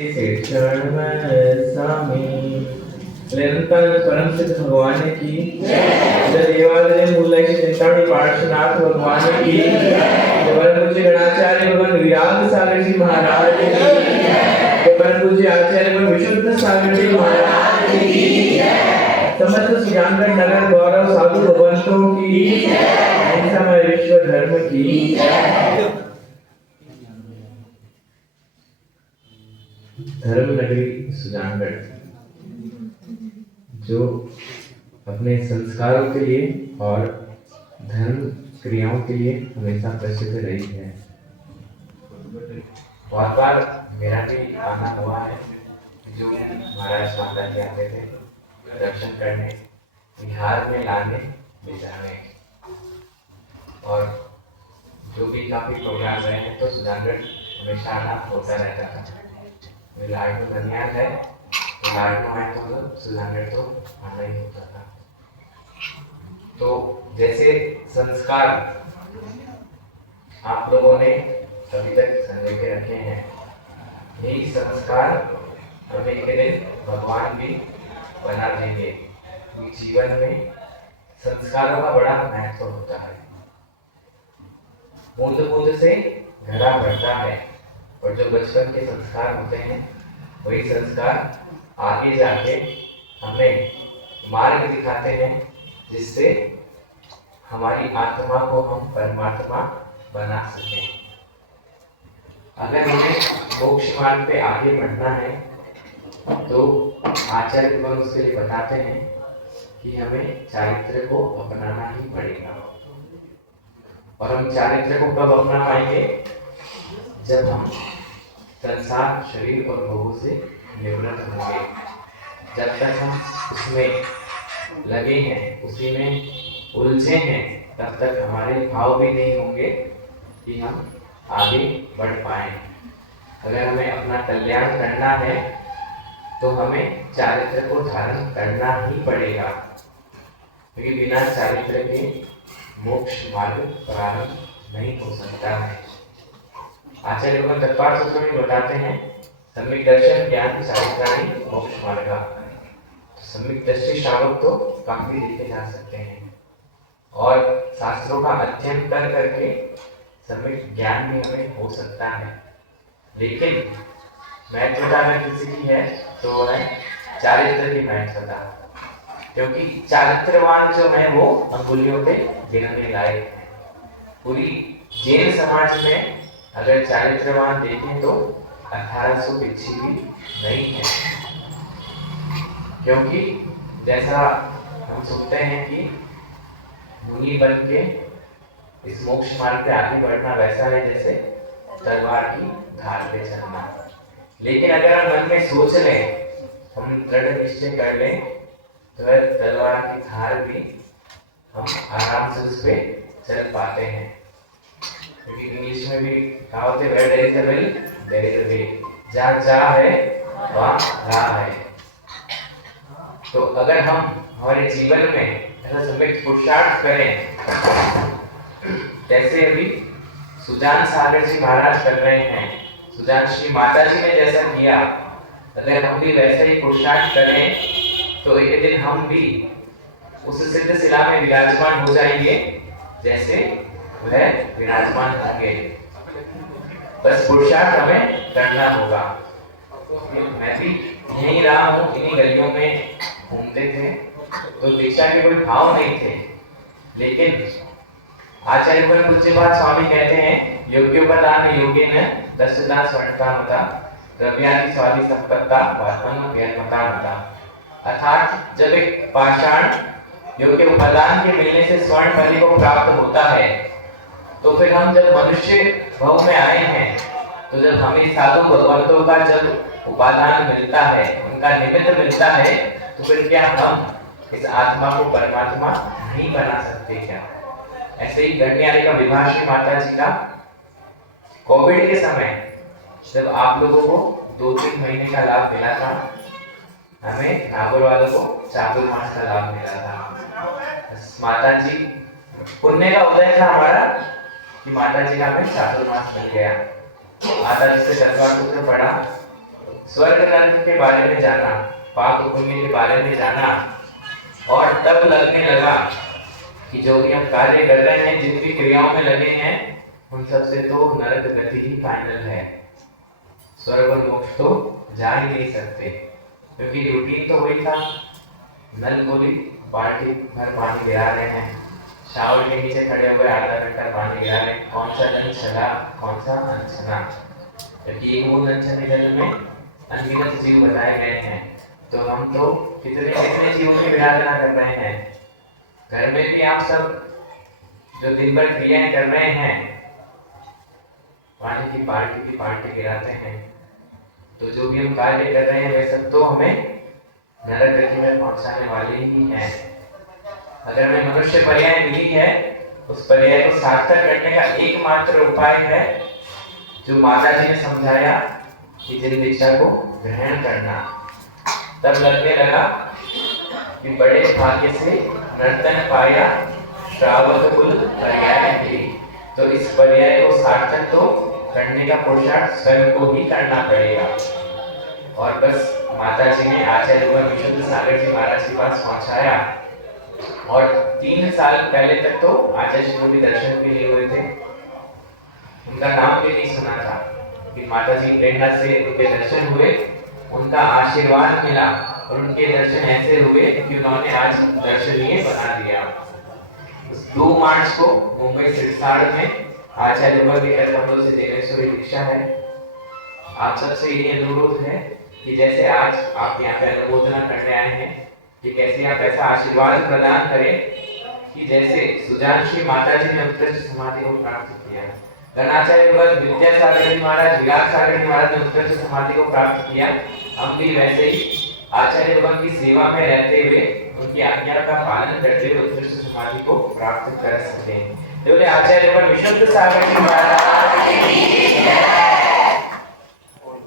स्वामी निरंतर परम सिद्ध भगवान की जय। देवालय मूल की चिंतामणि पार्श्वनाथ भगवान की जय। परम पूज्य गणाचार्य भगवान विराग सागर जी महाराज की जय। परम पूज्य आचार्य भगवान विशुद्ध सागर जी महाराज की जय। समस्त सुजानगढ़ नगर गौरव साधु भगवंतों की जय। समय विश्व धर्म की जय। धर्म नगरी सुजानगढ़ जो अपने संस्कारों के लिए और धर्म क्रियाओं के लिए हमेशा प्रसिद्ध रही है। बहुत बार मेरा भी आना हुआ है जो महाराज माता जी आते थे दर्शन करने, बिहार में लाने ले जाने, और जो भी काफी प्रोग्राम रहे हैं तो सुजानगढ़ हमेशा आना होता रहता था। लाडनू बनियान है तो लाडनू है तो सुजानगढ़ तो आना ही होता था। तो जैसे संस्कार आप लोगों ने अभी तक संजो के रखे हैं, यही संस्कार हमें एक दिन भगवान भी बना देंगे। जीवन में संस्कारों का बड़ा महत्व होता है। बूंद बूंद से घड़ा भरता है, और जो बचपन के संस्कार होते हैं वही संस्कार आगे जाके हमें मार्ग दिखाते हैं, जिससे हमारी आत्मा को हम परमात्मा बना सकें। अगर हमें मोक्ष मार्ग पे आगे बढ़ना है तो आचार्य भगवान उसके लिए बताते हैं कि हमें चारित्र को अपनाना ही पड़ेगा। और हम चारित्र को कब अपना पाएंगे? जब हम संसार शरीर और भोगों से निवृत्त होंगे। जब तक हम उसमें लगे हैं, उसी में उलझे हैं, तब तक हमारे भाव भी नहीं होंगे कि हम आगे बढ़ पाए। अगर हमें अपना कल्याण करना है तो हमें चारित्र को धारण करना ही पड़ेगा, क्योंकि बिना चारित्र के मोक्ष मार्ग प्रारंभ नहीं हो सकता है। आचार्य भगवान तत्पर सूत्र में बताते हैं सम्यक दर्शन ज्ञान चारित्राणि मोक्ष मार्ग। सम्यक दृष्टि श्रावक तो काफी देखे जा सकते हैं, और शास्त्रों का अध्ययन कर करके सम्यक ज्ञान भी हमें हो सकता है। लेकिन महत्वता अगर किसी की है तो वो है चारित्र की महत्वता, क्योंकि चारित्रवान जो है वो अंगुलियों पे गिनने लायक है। पूरी जैन समाज में अगर चारित्रवान देखें तो 1800 पीछे भी नहीं है, क्योंकि जैसा हम सुनते हैं कि मुनि बन के इस मोक्ष मार्ग पे आगे बढ़ना वैसा है जैसे तलवार की धार पे चलना। लेकिन अगर हम मन में सोच लें, हम दृढ़ निश्चय कर लें, तो तलवार की धार भी हम आराम से उस पे चल पाते हैं। क्योंकि इंग्लिश में भी कहावत है, where there is a will, there is a way। जहाँ चाह है वहाँ राह है। तो अगर हम हमारे जीवन में ऐसा सम्यक पुरुषार्थ करें, जैसे अभी सुजान सागर जी महाराज कर रहे हैं, सुजान श्री माता जी ने जैसा किया, अगर हम भी वैसे ही पुरुषार्थ करें तो एक दिन हम भी उस सिद्ध शिला में विराजमान हो जाएंगे जैसे वह विराजमान होंगे। बस पुरुषार्थ हमें करना होगा। मैं भी यहीं रहा हूँ, इन्हीं गलियों में घूमते थे तो दीक्षा के कोई भाव नहीं थे, लेकिन आचार्य पूज्यपाद स्वामी कहते हैं योग्योपदान योगेन दशदा स्वर्णता मता द्रव्यादि स्वादि संपत्ता वात्मन व्यर्मता मता। अर्थात जब एक पाषाण योग्य उपादान के मिलने से स्वर्ण बलि को प्राप्त होता है, तो फिर हम जब मनुष्य भाव में आए हैं, तो जब हमें साधु भगवंतों का जब उपादान मिलता है, उनका निमित्त मिलता है, तो फिर क्या हम इस आत्मा को परमात्मा नहीं बना सकते क्या? ऐसे ही गणियारे का विवाह श्री माता जी का कोविड के समय जब आप लोगों को 2-3 महीने का लाभ मिला था, हमें नागौर वालों को चातुर्मास का लाभ मिला था। माता जी पुण्य का उदय था हमारा कि माता जी का हमें चातुर्मास मिल गया। माता जी से तत्पर सूत्र पढ़ा, स्वर्ग नरक के बारे में जाना, पाप पुण्य के बारे में जाना, और तब लगने लगा कि जो भी हम कार्य कर रहे हैं, जिन भी क्रियाओं में लगे हैं, उन सब से तो नरक गति ही फाइनल है। स्वर्ग और मोक्ष तो जा ही नहीं सकते, क्योंकि रूटीन तो वही था, नल खोली, बाल्टी भर पानी गिरा रहे हैं, शावर के नीचे खड़े हुए आधा घंटा पानी गिरा रहे हैं, कौन सा नल चला कौन सा अनचना, क्योंकि एक बूंद अनचने जल में अनगिनत जीव बताए गए हैं। तो हम तो कितने कितने जीवों की विराधना कर रहे हैं। घर में भी आप सब जो दिन भर क्रियाएं कर रहे हैं, पानी की बाल्टी गिराते हैं, तो जो भी हम कार्य कर रहे हैं वे सब तो हमें नरक गति में पहुंचाने वाले ही हैं। अगर हमें मनुष्य पर्याय मिली है, उस पर्याय को सार्थक करने का एकमात्र उपाय है जो माता जी ने समझाया कि जिन दीक्षा को ग्रहण करना। तब लगने लगा कि बड़े भाग्य से नर्तन पाया श्रावक कुल पर्याय भी। तो इस पर्याय को सार्थक तो करने का पुरुषार्थ स्वयं को ही करना पड़ेगा। और बस माता जी ने आचार्य विशुद्ध सागर जी महाराज के पास पहुंचाया, और 3 साल पहले तक तो आचार्य जी को भी दर्शन के लिए हुए थे, उनका नाम भी नहीं सुना था कि माता जी प्रेरणा से उनके दर्शन हुए, उनका आशीर्वाद मिला, और उनके दर्शन ऐसे हुए कि उन्होंने आज दर्शनीय बना दिया। 2 मार्च को मुंबई सिरसाड़ में आचार्य कमलों से देवेश्वरी दीक्षा है। आप सबसे ये अनुरोध है कि जैसे आज आप यहाँ पे अनुमोदना करने आए हैं, कि कैसे आप ऐसा आशीर्वाद प्रदान करें कि जैसे सुजानश्री माता जी ने उत्कृष्ट समाधि को प्राप्त किया, गणाचार्य विद्यासागर जी महाराज, विराट सागर जी महाराज ने उत्कृष्ट समाधि को प्राप्त किया, हम भी वैसे ही आचार्य भगवान की सेवा में रहते हुए, उनकी आज्ञा का पालन करते हुए उत्कृष्ट समाधि को प्राप्त कर सकते हैं। बोले आचार्य भगवान विशुद्ध सागर जी महाराज